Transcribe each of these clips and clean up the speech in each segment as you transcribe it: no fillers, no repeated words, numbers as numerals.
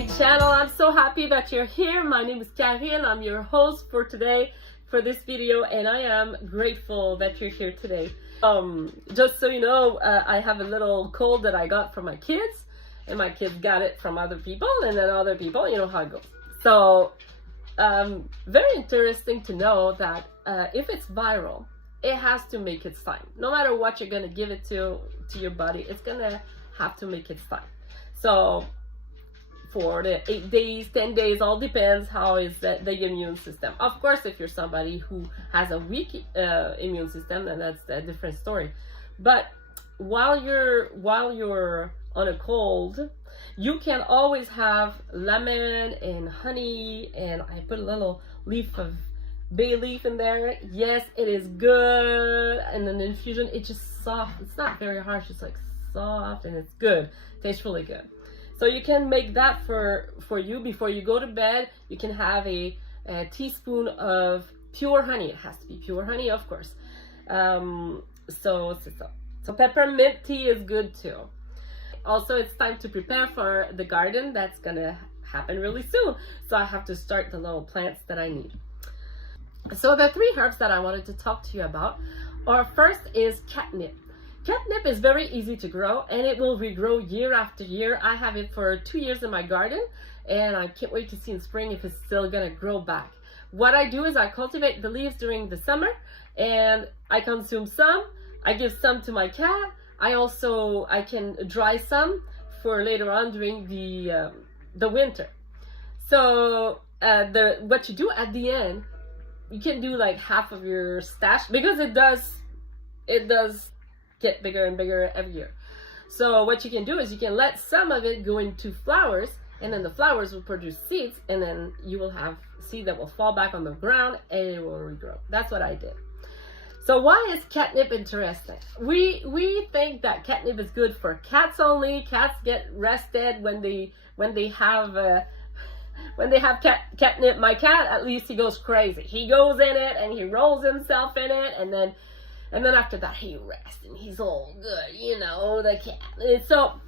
my channel. I'm so happy that you're here. My name is Karine. I'm your host for today for this video, and I am grateful that you're here today. Just so you know, I have a little cold that I got from my kids, and my kids got it from other people, and then other people, you know how it goes. So very interesting to know that if it's viral, it has to make its time. No matter what you're gonna give it to your body, it's gonna have to make its time. So for the 8 days, 10 days, all depends how is the immune system. Of course, if you're somebody who has a weak immune system, then that's a different story. But while you're on a cold, you can always have lemon and honey, and I put a little leaf of bay leaf in there. Yes, it is good. And an infusion, it's just soft. It's not very harsh. It's like soft, and it's good. Tastes really good. So you can make that for you before you go to bed. You can have a teaspoon of pure honey. It has to be pure honey, of course. So peppermint tea is good too. Also, it's time to prepare for the garden. That's gonna happen really soon. So I have to start the little plants that I need. So the 3 herbs that I wanted to talk to you about are, first is catnip. Catnip is very easy to grow, and it will regrow year after year. I have it for 2 years in my garden, and I can't wait to see in spring if it's still gonna grow back. What I do is I cultivate the leaves during the summer, and I consume some. I give some to my cat. I can dry some for later on during the winter. So what you do at the end, you can do like half of your stash, because it does get bigger and bigger every year. So what you can do is you can let some of it go into flowers, and then the flowers will produce seeds, and then you will have seed that will fall back on the ground and it will regrow. That's what I did. So why is catnip interesting? We think that catnip is good for cats only. Cats get rested when they have catnip. My cat, at least, he goes crazy. He goes in it and he rolls himself in it, and then after that he rests and he's all good, you know, the cat. And so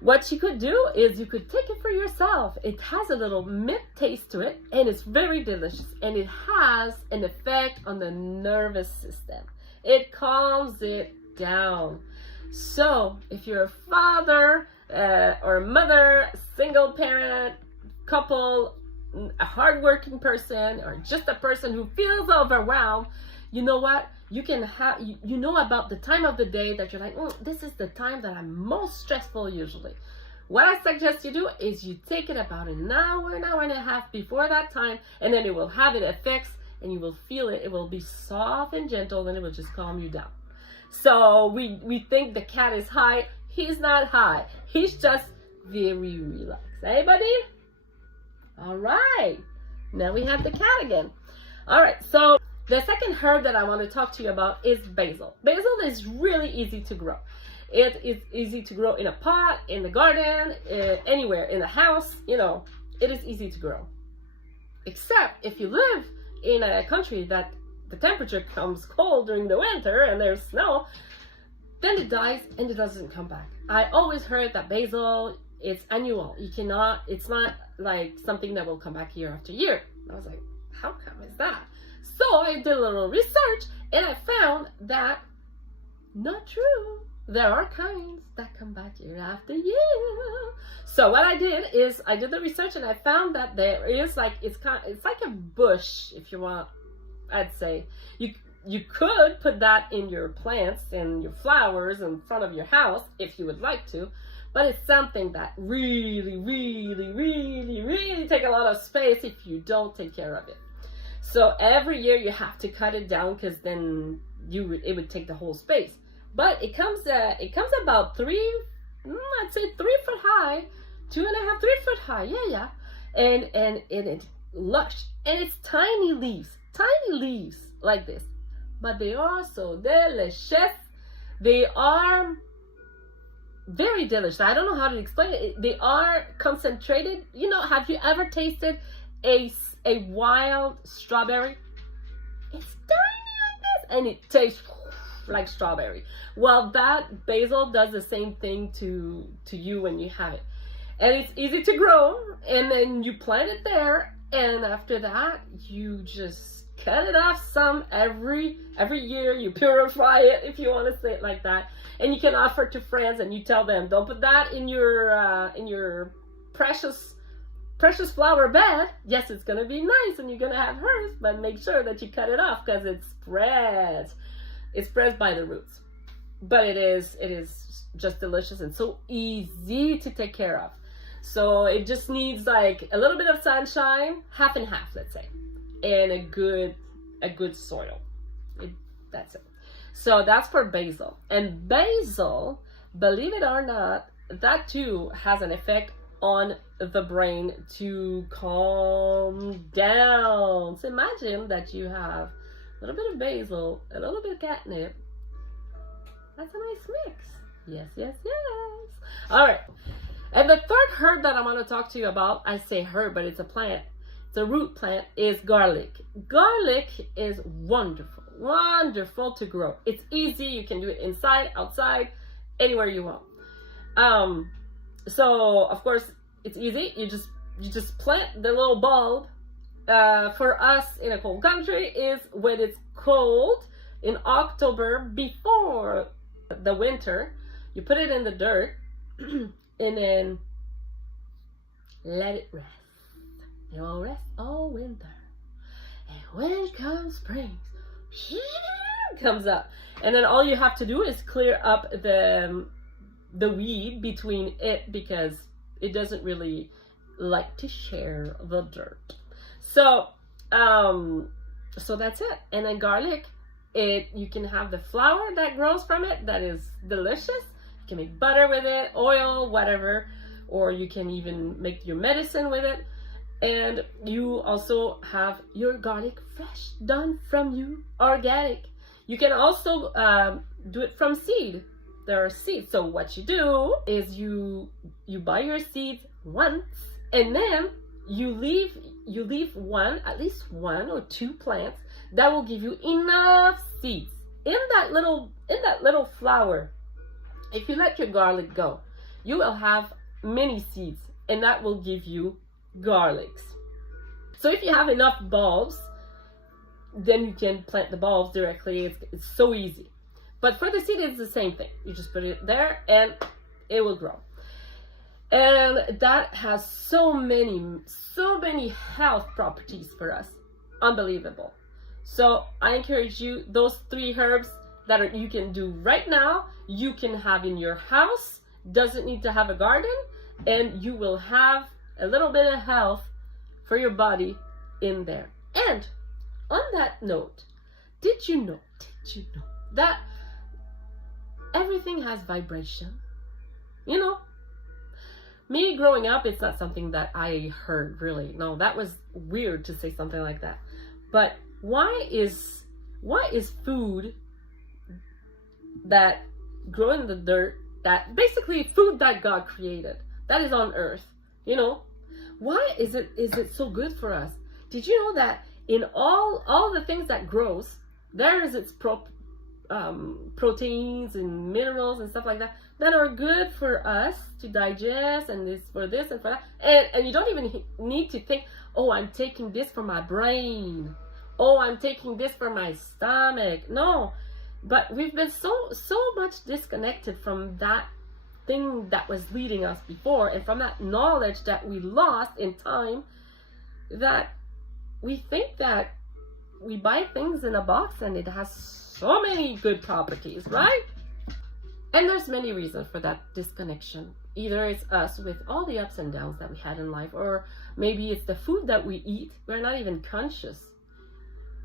what you could do is you could take it for yourself. It has a little mint taste to it, and it's very delicious, and it has an effect on the nervous system. It calms it down. So if you're a father or mother, single parent, couple, a hardworking person, or just a person who feels overwhelmed, you know what? You can have, you know about the time of the day that you're like, this is the time that I'm most stressful usually. What I suggest you do is you take it about an hour and a half before that time, and then it will have its effects, and you will feel it. It will be soft and gentle, and it will just calm you down. So we think the cat is high. He's not high. He's just very relaxed. Hey, buddy? All right. Now we have the cat again. All right. So the second herb that I want to talk to you about is basil. Basil is really easy to grow. It is easy to grow in a pot, in the garden, anywhere, in the house. You know, it is easy to grow. Except if you live in a country that the temperature comes cold during the winter and there's snow, then it dies and it doesn't come back. I always heard that basil, it's annual. It's not like something that will come back year after year. I was like, how come is that? So I did a little research, and I found that not true. There are kinds that come back year after year. So what I did is I did the research, and I found that there is like, it's like a bush, if you want, I'd say. You could put that in your plants and your flowers in front of your house if you would like to, but it's something that really, really, really, really take a lot of space if you don't take care of it. So every year you have to cut it down, because then it would take the whole space. But it comes about 3 foot high, 2.5, 3 foot high. Yeah. And it's lush, and it's tiny leaves like this. But they are so delicious. They are very delicious. I don't know how to explain it. They are concentrated. You know, have you ever tasted a wild strawberry? It's tiny like this, and it tastes like strawberry. Well, that basil does the same thing to you when you have it. and it's easy to grow, and then you plant it there, and after that you just cut it off some every year. You purify it, if you want to say it like that, and you can offer it to friends, and you tell them, don't put that in your precious flower bed. Yes, it's gonna be nice and you're gonna have herbs, but make sure that you cut it off, because it spreads by the roots. But it is just delicious and so easy to take care of. So it just needs like a little bit of sunshine, half and half, let's say, and a good soil. That's it. So that's for basil. And basil, believe it or not, that too has an effect on the brain to calm down. So imagine that you have a little bit of basil, a little bit of catnip. That's a nice mix. Yes, yes, yes. All right. And the third herb that I want to talk to you about, I say herb, but it's a plant. It's a root plant, is garlic. Garlic is wonderful, wonderful to grow. It's easy. You can do it inside, outside, anywhere you want. So of course it's easy. You just plant the little bulb. For us in a cold country is when it's cold in October before the winter. You put it in the dirt and then let it rest. It will rest all winter. And when comes spring, it comes up. And then all you have to do is clear up the weed between it, because it doesn't really like to share the dirt. So so that's it. And then garlic, you can have the flour that grows from it, that is delicious. You can make butter with it, oil, whatever, or you can even make your medicine with it. And you also have your garlic fresh, done from you, organic. You can also do it from seed. There are seeds. So what you do is you buy your seeds once, and then you leave at least one or two plants that will give you enough seeds in that little flower. If you let your garlic go, you will have many seeds, and that will give you garlics. So if you have enough bulbs, then you can plant the bulbs directly. It's so easy. But for the seed, it's the same thing. You just put it there and it will grow. And that has so many health properties for us. Unbelievable. So I encourage you, those 3 herbs that you can do right now, you can have in your house. Doesn't need to have a garden, and you will have a little bit of health for your body in there. And on that note, did you know that everything has vibration? You know, me growing up, it's not something that I heard, really. No, that was weird to say something like that. But what is food that grow in the dirt, that basically food that God created, that is on earth, you know? Why is it so good for us? Did you know that in all the things that grows, there is its proteins and minerals and stuff like that are good for us to digest, and this for this and for that, and you don't even need to think, oh, I'm taking this for my brain, oh, I'm taking this for my stomach. No, but we've been so much disconnected from that thing that was leading us before, and from that knowledge that we lost in time, that we think that we buy things in a box and it has so many good properties, right? And there's many reasons for that disconnection. Either it's us with all the ups and downs that we had in life, or maybe it's the food that we eat. We're not even conscious.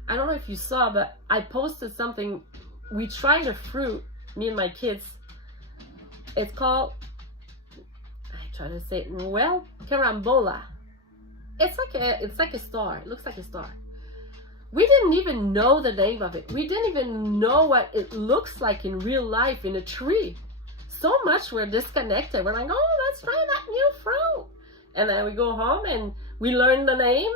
I don't know if you saw, but I posted something. We tried a fruit, me and my kids. It's called, I try to say it well, carambola. It's like a star. It looks like a star. We didn't even know the name of it. We didn't even know what it looks like in real life in a tree. So much we're disconnected. We're like, oh, let's try that new fruit. And then we go home and we learn the name.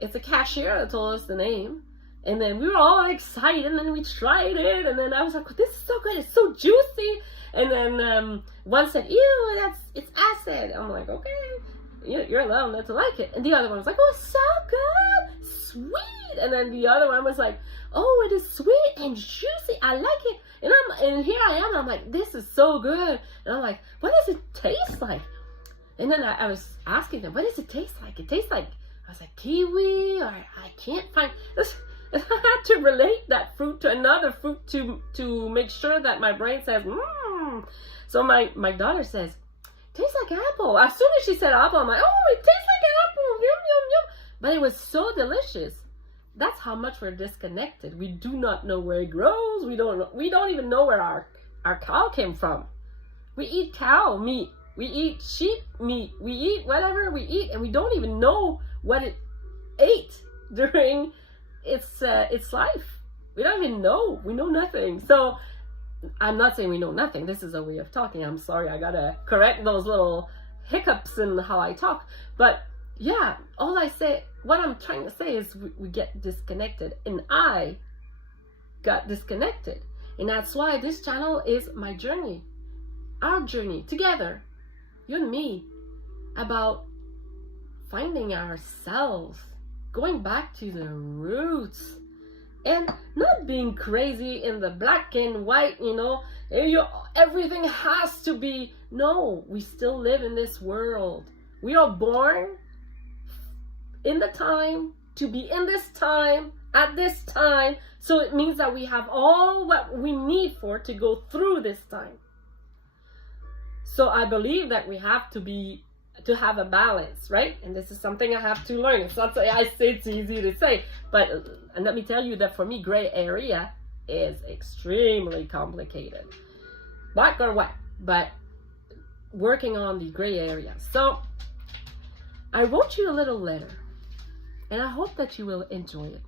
It's a cashier that told us the name. And then we were all excited, and then we tried it, and then I was like, this is so good, it's so juicy. And then one said, ew, it's acid. I'm like, okay, you're allowed not to like it. And the other one was like, oh, it's so good, sweet. And then the other one was like, oh, it is sweet and juicy, I like it. And here I am, I'm like, this is so good. And I'm like, what does it taste like? And then I was asking them, what does it taste like? It tastes like, I was like, kiwi, or I can't find this. I had to relate that fruit to another fruit to make sure that my brain says, So my daughter says, tastes like apple. As soon as she said apple, I'm like, oh, it tastes like apple, yum, yum, yum. But it was so delicious. That's how much we're disconnected. We do not know where it grows. We don't even know where our cow came from. We eat cow meat. We eat sheep meat. We eat whatever we eat, and we don't even know what it ate during its life. We don't even know. We know nothing. So I'm not saying we know nothing. This is a way of talking. I'm sorry. I gotta correct those little hiccups in how I talk. But yeah, what I'm trying to say is we get disconnected, and I got disconnected. And that's why this channel is my journey, our journey together, you and me, about finding ourselves, going back to the roots, and not being crazy in the black and white, everything has to be. No, we still live in this world. We are born in the time to be in this time at this time, so it means that we have all what we need to go through this time. So I believe that we have to have a balance, right? And this is something I have to learn. It's not, I say it's easy to say, but let me tell you that for me, gray area is extremely complicated. Black or white, but working on the gray area. So I wrote you a little letter, and I hope that you will enjoy it.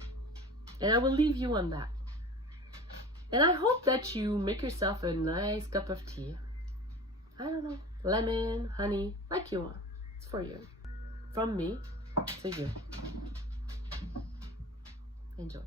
And I will leave you on that. And I hope that you make yourself a nice cup of tea. I don't know, lemon, honey, like you want. It's for you. From me to you. Enjoy.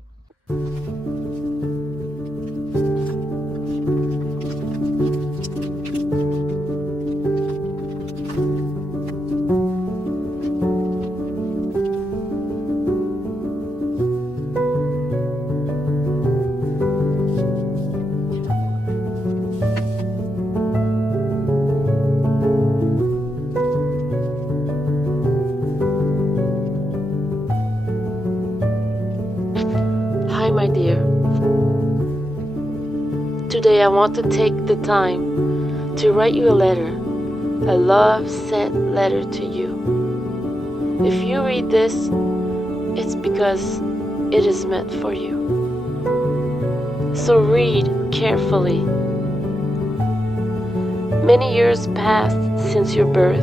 Hi, my dear. Today I want to take the time to write you a letter, a love-sent letter to you. If you read this, it's because it is meant for you. So read carefully. Many years passed since your birth,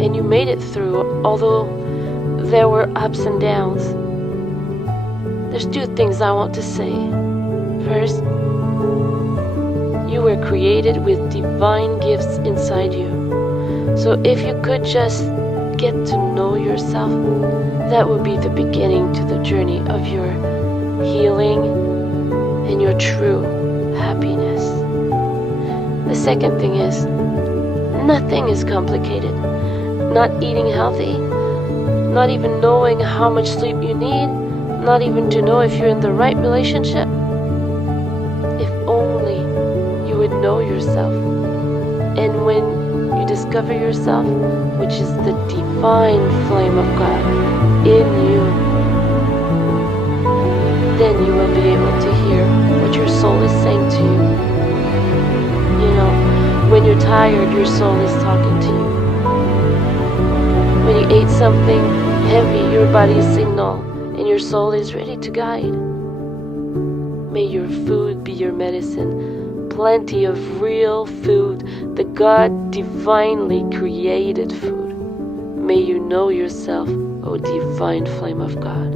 and you made it through, although there were ups and downs. There's two things I want to say. First, you were created with divine gifts inside you. So if you could just get to know yourself, that would be the beginning to the journey of your healing and your true happiness. The second thing is, nothing is complicated. Not eating healthy, not even knowing how much sleep you need, not even to know if you're in the right relationship. If only you would know yourself. And when you discover yourself, which is the divine flame of God in you, then you will be able to hear what your soul is saying to you. When you're tired, your soul is talking to you. When you ate something heavy, your body signals, and your soul is ready to guide. May your food be your medicine. Plenty of real food, the God divinely created food. May you know yourself, O divine flame of God.